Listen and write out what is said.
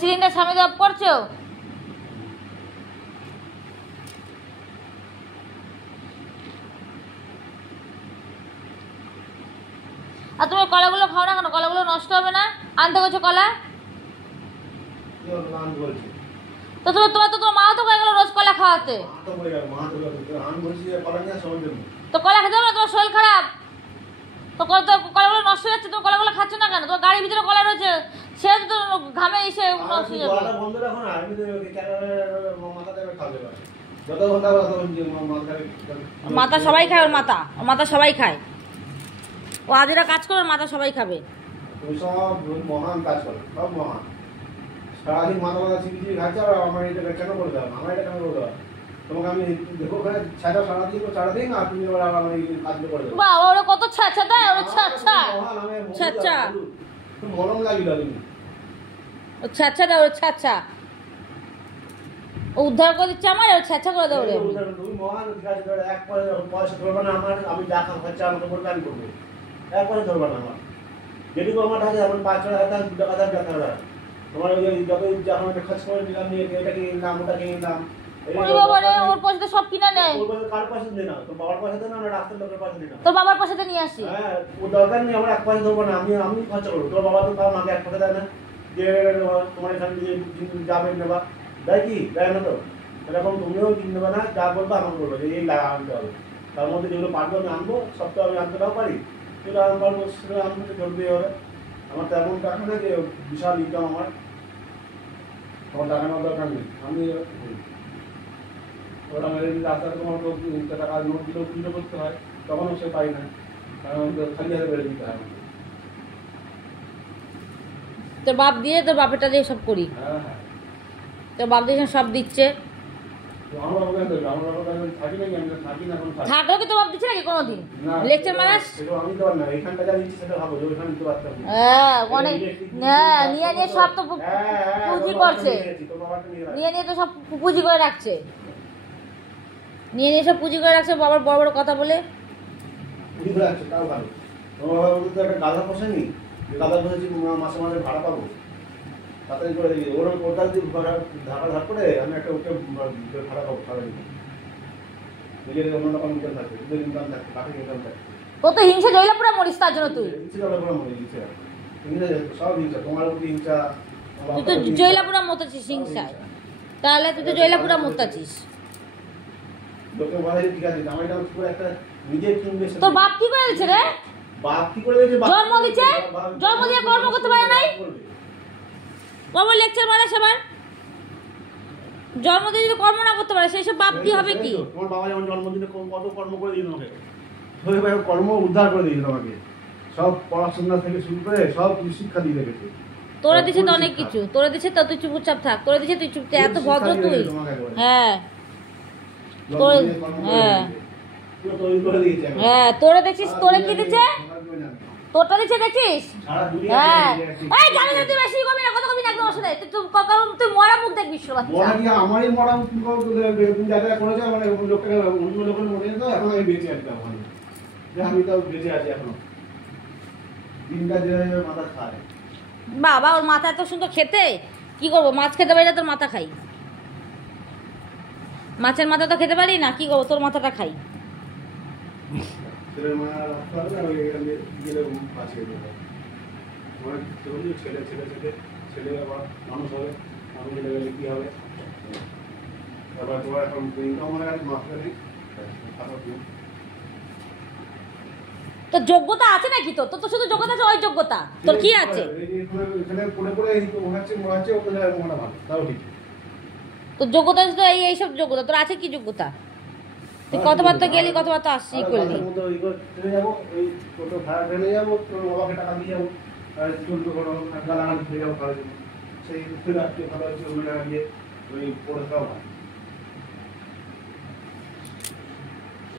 Cylinder সামনে of করছো? আর তুমি কলাগুলো খাও না কেন? কলাগুলো নষ্ট হবে না? আনতে গেছো কলা? তো তোমার মাও তো কয়ে গেল রোজ কলা খাওয়াতে। তো কলা খেতে হবে না? তোমার শরীর খারাপ। তো কলাগুলো নষ্ট হয়ে যাচ্ছে, তুমি কলাগুলো খাচ্ছ না কেন? তোমার গাড়ির ভিতরে কলা রয়েছে, সে তো ঘামে এসে নষ্ট হয়ে যাবে। মাথা সবাই খায়, ওর মাথা সবাই খায়। ও আদিরা কাজ করে, মাথা সবাই খাবে। সব মহান কাজ করে, সব মহান। সারাদিন মাথা চিপি খাচ্ছে, আর আমার এটা কেন করে দেওয়া? আমার এটা কেন করে দেওয়া? তোমাকে আমি দেখো ছাড়া সারাদিন আর তুমি আবার আমার এই কাজগুলো করে দেবো। বাবা ওরা কত ছাচ্ছা দেয়, ওরা ছাচ্ছা মলম লাগিয়ে দাও তুমি। ও ছাচ্ছা দেয়, ওরা ছাচ্ছা। ও উদ্ধার করে দিচ্ছে আমার, ওর ছাচ্ছা করে দেয়। তুমি মহান কাজ করে, এক পয়সা ধরবে না আমার। আমি যা খরচা আমাকে বলবে আমি করবো, এক পয়সা ধরবে না আমার। যেটুকু আমার থাকে আমার 5-6 হাজার 2 টাকা টাকা তোমার ওই যত যখন একটা খরচ করে নিলাম, নিয়ে এটা কিনে নিলাম, ওটা কিনে নিলাম। ওর পয়সা সব কিনা নেয়। কার পয়সা দেয় না? তোর বাবার পয়সা দেয় না, রাস্তার লোকের পয়সা দেয় না। তোর বাবার পয়সাতে নিয়ে আসি। হ্যাঁ, ও দরকার নেই, আমার 1 পয়সা দেবো না। আমি খরচা করবো। তোর বাবা তো তাও আমাকে 1 পয়সা দেয় না, যে তোমার এখানে দিয়ে যাবে নেবা, দেয় কি? দেয় না তো। এরকম তুমিও কিনবে না, যা বলবো আমাকে বলবো যে এই আনতে হবে। তার মধ্যে যেগুলো পারবো আমি আনবো, সব তো আমি আনতে নাও পারি। সেগুলো আনতে পারবো, সেগুলো আনতে ধরতেই হবে। আমার তো এমন টাকা না যে বিশাল ইনকাম আমার টাকা নেওয়ার দরকার নেই। আমি ওরা মেরে দিলে রাস্তাতে তোমার টাকা নোট দিলেও পুজো করতে হয়, তখনও সে পাই না, কারণ খালি হাতে বেড়ে দিতে হয়। তোর বাপ দিয়ে, তোর বাপেরটা দিয়ে সব করি। হ্যাঁ হ্যাঁ, তোর বাপ দিয়ে সব দিচ্ছে। থাকলেও কি তোর বাপ দিচ্ছে নাকি কোনোদিন? লেকচার মারাস? আমি তো না, এখানটা যা দিচ্ছি সেটা ভাবো যে ওইখানে দিতে পারতাম। হ্যাঁ, অনেক নিয়ে সব তো পুঁজি করছে, নিয়ে তো সব পুঁজি করে রাখছে, নিয়ে সব পুঁজি করে রাখছে। বাবার বড় বড় কথা বলে তাও ভালো। তোমার বাবা বলতে একটা গাধা পোষেনি, গাধা পোষেছি মাসে মাসে ভাড়া পাবো, তাড়াতাড়ি করে দিবি। ওটা যদি ধাক্কা ধাপ করে আমি একটা ওকে ভাড়া পাবো, ভাড়া দিব। নিজের অন্য রকম ইনকাম থাকবে, নিজের ইনকাম থাকবে, বাকি ইনকাম থাকবে। ও তো হিংসা জয়লা পুরা মরিস তার জন্য। তুই সব হিংসা, তোমার প্রতি হিংসা। তুই তো জয়লাপুরা মতাছিস হিংসায়, তাহলে তুই তো জয়লাপুরা মতাছিস। লোকে বলে ঠিক আছে, জামাইটা পুরো একটা নিজের কিনবে। তোর বাপ কি করে দিচ্ছে রে? বাপ কি করে দিয়েছে? জন্ম দিচ্ছে, জন্ম দিয়ে কর্ম করতে পারে নাই। বাবা লেকচার মারা সবার জন্ম দিয়ে যদি কর্ম না করতে পারে, সেই সব বাপ কি হবে? কি তোমার বাবা যেমন জন্মদিনে কত কর্ম করে দিল আমাকে, কর্ম উদ্ধার করে দিয়েছিল আমাকে, সব পড়াশোনা থেকে শুরু করে সব শিক্ষা দিয়ে রেখেছে। তোরা দিচ্ছে তো অনেক কিছু, তোরা দিচ্ছে তো, তুই চুপচাপ থাক। তোরা দিচ্ছে তুই চুপ, এত ভদ্র তুই। হ্যাঁ হ্যাঁ, তোরা দেখছিস, তোরা কি দিচ্ছে, তোরটা দিচ্ছে দেখছিস। হ্যাঁ, এই জানি না তুই বেশি কবি না, কত কবি না একদম অসুবিধা। তুই মরা মুখ দেখবি। আমারই মরা মুখ যাতা করেছে, মানে লোককে অন্য লোকের মনে তো এখন আমি বেঁচে আছি, আমি তো বেঁচে আছি এখনো। দিনটা যে মাথা খায় বাবা, ওর মাথা এত সুন্দর খেতে, কি করবো? মাছ খেতে পারি না, তোর মাথা খাই। মাছের মাথা তো খেতে পারি না, কি করবো? তোর মাথাটা খাই। ছেলের মা রাখতে হবে না, ওই এখানে গেলে বাঁচিয়ে দেবে। আমার ছেলে ছেলে ছেলে ছেলে আবার মানুষ হবে, মানুষ গেলে গেলে কী হবে? এবার তোমার এখন ইনকাম হয়ে গেছে, মাথা নেই। তোর যোগ্যতা আছে নাকি? তোর তো শুধু যোগ্যতা আছে, ওই যোগ্যতা তোর কি আছে? তোর যোগ্যতা তো এইসব যোগ্যতা তোর আছে। কি যোগ্যতা? তুই কতবার তো গেলি, কতবার তো আসছি করলি। সেই